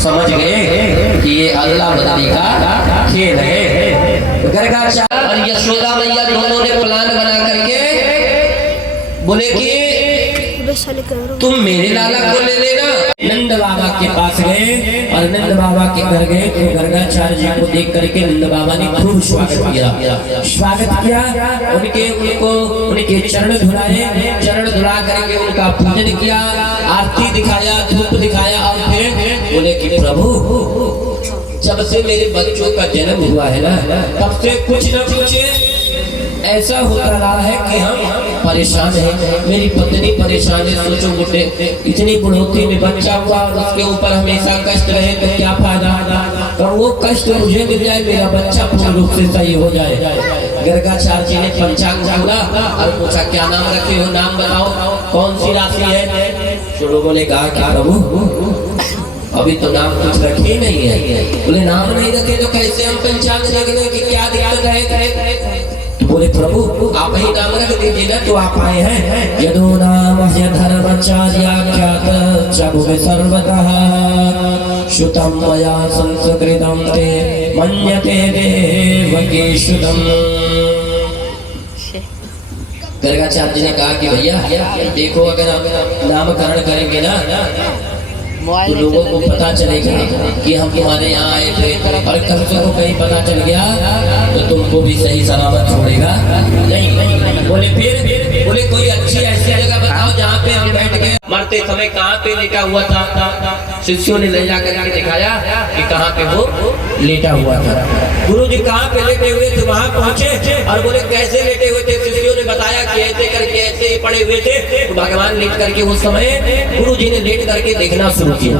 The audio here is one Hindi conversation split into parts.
समझ गए कि ये अदला बदली का खेल है। गर्गाचार्य और यशोदा मैया दोनों ने प्लान बना करके बोले कि तुम मेरे लाला को ले लेना। नंद बाबा के पास गए और नंद बाबा के घर गए तो गर्गाचार्य जी को देख करके नंद बाबा ने खूब स्वागत किया। उनके चरण धुलाए, चरण धुला करके उनका पूजन किया, आरती दिखाया, धूप दिखाया और फिर बोले कि प्रभु जब से मेरे बच्चों का जन्म हुआ है ना तब से कुछ न कुछ ऐसा होता रहा है कि हम परेशान हैं, मेरी पत्नी परेशान है। सोचो मुझे इतनी बुढ़ोती में बच्चा हुआ और उसके ऊपर हमेशा कष्ट रहे तो क्या फायदा, तो वो कष्ट मुझे मिल जाए, मेरा बच्चा पूर्ण रूप से सही हो जाए। गर्गाचार्य जी ने पंचांग खोला और पूछा क्या नाम रखे हो, नाम बताओ, कौन सी राशि है। शुरू ने कहा क्या प्रभु अभी तो नाम कुछ रखे नहीं है। बोले नाम नहीं रखे तो कैसे हम पंचांग देखने की क्या दिक्कत है। बोले प्रभु आप ही नाम रख दीजिए ना, तो आप आए हैं। यदो नाम धर्माचार्याख्यात चबुवे सर्वतः श्रुतं मया संस्कृतं ते मन्यते देवकी श्रुतम्। गर्गाचार्य जी ने कहा कि भैया देखो अगर हम नामकरण करेंगे ना तो लोगों को पता चलेगा कि हम तुम्हारे यहाँ आए थे और कल को कहीं पता चल गया तो तुमको भी सही सलामत छोड़ेगा नहीं। बोले फिर बोले कोई अच्छी ऐसी जगह बताओ जहाँ पे हम बैठ के मरते समय कहाँ पे लेटा हुआ था। शिष्यों ने ले जाकर के दिखाया कि कहाँ पे वो लेटा हुआ था। गुरु जी कहाँ पे लेटे हुए थे वहाँ पहुँचे और बोले कैसे लेटे हुए थे। शिष्यों ने बताया कि ऐसे करके ऐसे ही पड़े हुए थे। तो भगवान लेट करके उस समय गुरु जी ने लेट करके देखना शुरू किया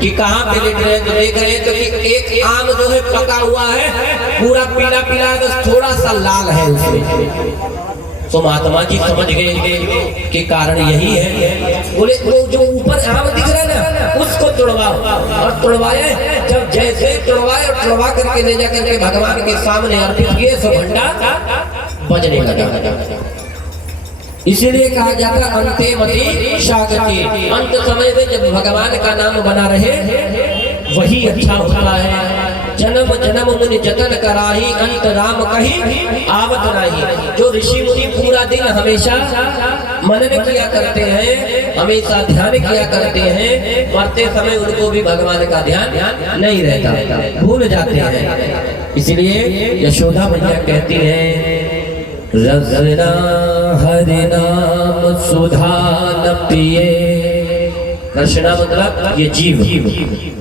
कि कहाँ पे लेट रहे। तो देख रहे तो कि एक आम जो है पका हुआ है, पूरा पीला पीला, बस थोड़ा सा लाल है उसमें। तो महात्मा जी समझ गए कि कारण यही है। बोले वो जो ऊपर आम दिख रहा है ना उसको तोड़वाओ, और तोड़वाए। जब जैसे तोड़वाए और तोड़वा करके ले जाकर के भगवान के सामने अर्पित किए तो घंटा बजने लगा। इसीलिए कहा जाता अंते मति शागति, अंत समय में जब भगवान का नाम बना रहे वही अच्छा होता है। जन्म जन्म मुनि जतन कराही अंत राम कही आवत नाही। जो ऋषि मुनि पूरा दिन हमेशा मनन किया करते हैं, हमेशा ध्यान किया करते हैं, मरते समय उनको भी भगवान का ध्यान नहीं रहता, भूल जाते हैं। इसलिए यशोदा मैया कहती हैं रजना हरि नाम सुधा न पिए। रसना मतलब ये जीव,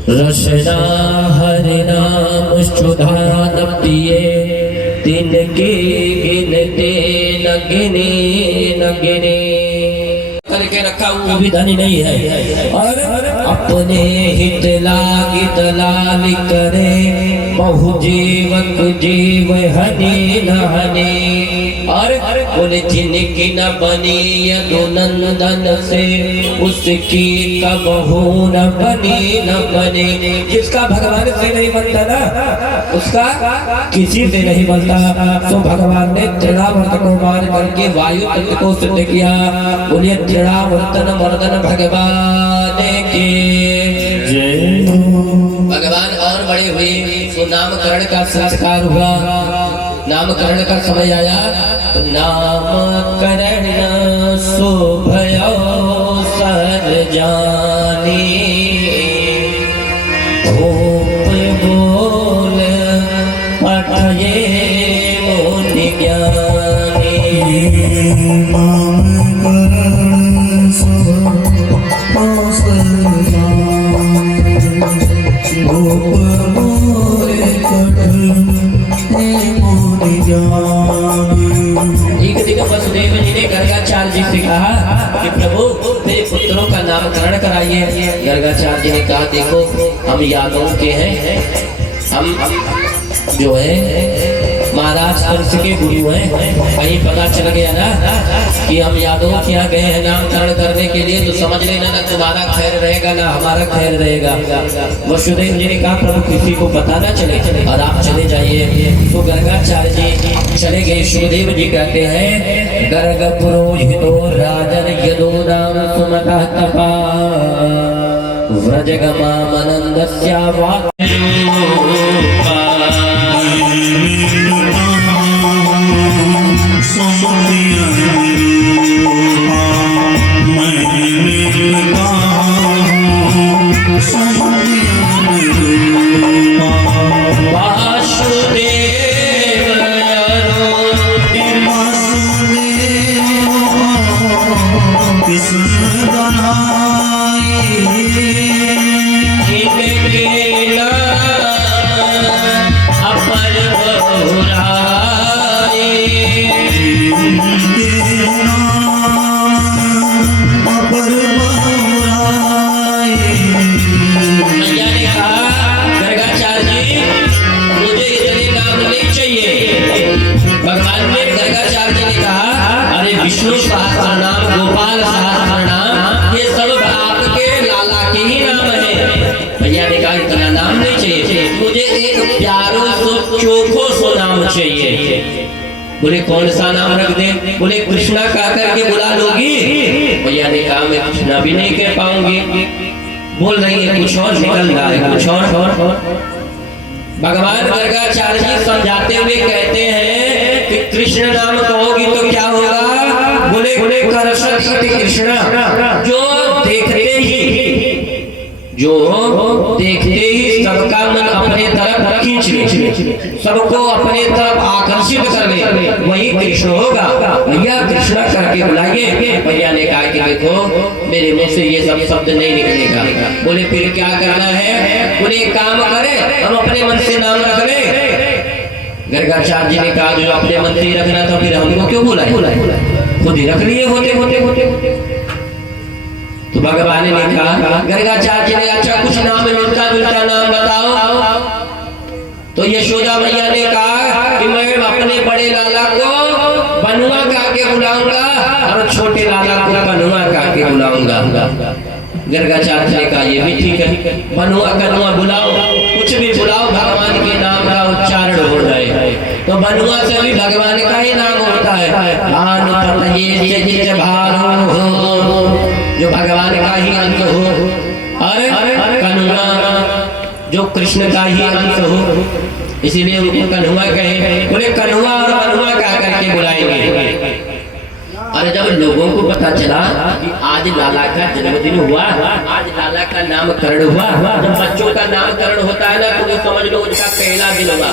रसना हरि नाम सुधा न पिए, तिनके गिनते न गिने न गिने। करके रखा हुआ भी धनी नहीं है और अपने हित लागित लाल करे, बहु जीवक जीव हने न हने। और बोले जिनकी न बनी यदुनंदन से उसकी कबहू न बनी न बने। जिसका भगवान से नहीं बनता ना उसका किसी से नहीं बनता। तो भगवान ने त्रिणावर्त को मान करके वायु तत्व को सिद्ध किया। बोलिए त्रिणावर्तन मर्दन भगवान के जय। भगवान और बड़े हुए तो नामकरण का संस्कार हुआ। नामकरण का समय आया तो नामकरण शोभयो सर जानी, भूप बोल पठये मुनि ज्ञानी। नामकरण शोभयो सर जानी, भूप बोल एक दिन वसुदेव जी ने गर्गाचार्य जी से कहा कि प्रभु मेरे पुत्रों का नामकरण कराइए। गर्गाचार्य जी ने कहा देखो हम यादवों के हैं, हम जो है महाराज कंस के गुरु हैं। कहीं पता चल गया ना कि हम यादवों के यहाँ गए हैं नामकरण करने के लिए तो समझ लेना ना तुम्हारा खैर रहेगा ना हमारा खैर रहेगा। वसुदेव जी ने कहा प्रभु किसी को पता ना चले और आप चले जाइए। तो गर्गाचार्य जी चले गए। सुखदेव जी कहते हैं गर्ग पुरोहितो राजन यदो नाम सुमतः तपा व्रजगमामनन्दस्य विष्णु सहस्त्र नाम, गोपाल सहस्त्र नाम, ये सब आपके लाला के ही नाम है। भैया ने कहा इतना नाम नहीं चाहिए, मुझे एक प्यारो सो चोखो सो नाम चाहिए। बोले कौन सा नाम रख दे? बोले कृष्णा कह करके बुला लोगी? भैया ने कहा मैं कृष्णा भी नहीं कह पाऊंगी। बोल रही है कुछ और, निकल रहा है कुछ और। भगवान गर्गाचार्य जी समझाते हुए कहते हैं कि कृष्ण नाम कहोगी तो क्या होगा? बोले करसति कृष्ण, जो देखते ही सबका मन अपने तरफ खींच ले, सबको अपने तरफ आकर्षित कर ले, वही कृष्ण होगा। भैया कृष्णा करके बुलाइए। भैया ने कहा कि देखो मेरे मुंह से ये सब शब्द नहीं निकलेगा। बोले फिर क्या करना है? बोले एक काम करे, हम अपने मन से नाम रख ले। गर्गाचार्य जी ने कहा जो अपने मन से ही रखना था फिर हमको क्यों बुलाए? खुद ही रख लिए होते। तो भगवान ने कहा गर्गाचार्य जी ने अच्छा कुछ नाम मिलता जुलता नाम बताओ। तो यशोदा मैया ने कहा कि मैं अपने बड़े लाला को बनुआ कह के बुलाऊंगा और छोटे लाला को कन्हुआ कह के बुलाऊंगा। गर्गाचार्य ने कहा ये भी ठीक है, बनुआ कन्हुआ बुलाओ, कुछ भी बुलाओ, भगवान के नाम का उच्चारण हो जाए। तो बनुआ से भी भगवान का ही नाम होता है, जो भगवान का ही अंश हो, अरे कन्हुआ जो कृष्ण का ही अंश हो, इसीलिए उनको कन्हुआ कहे। बोले कन्हुआ और बनुआ कह करके बुलाएंगे। और जब लोगों को पता चला कि आज लाला का जन्मदिन हुआ, आज लाला का नामकरण हुआ, जब बच्चों का नामकरण होता है ना तो समझ लो उसका पहला दिन हुआ।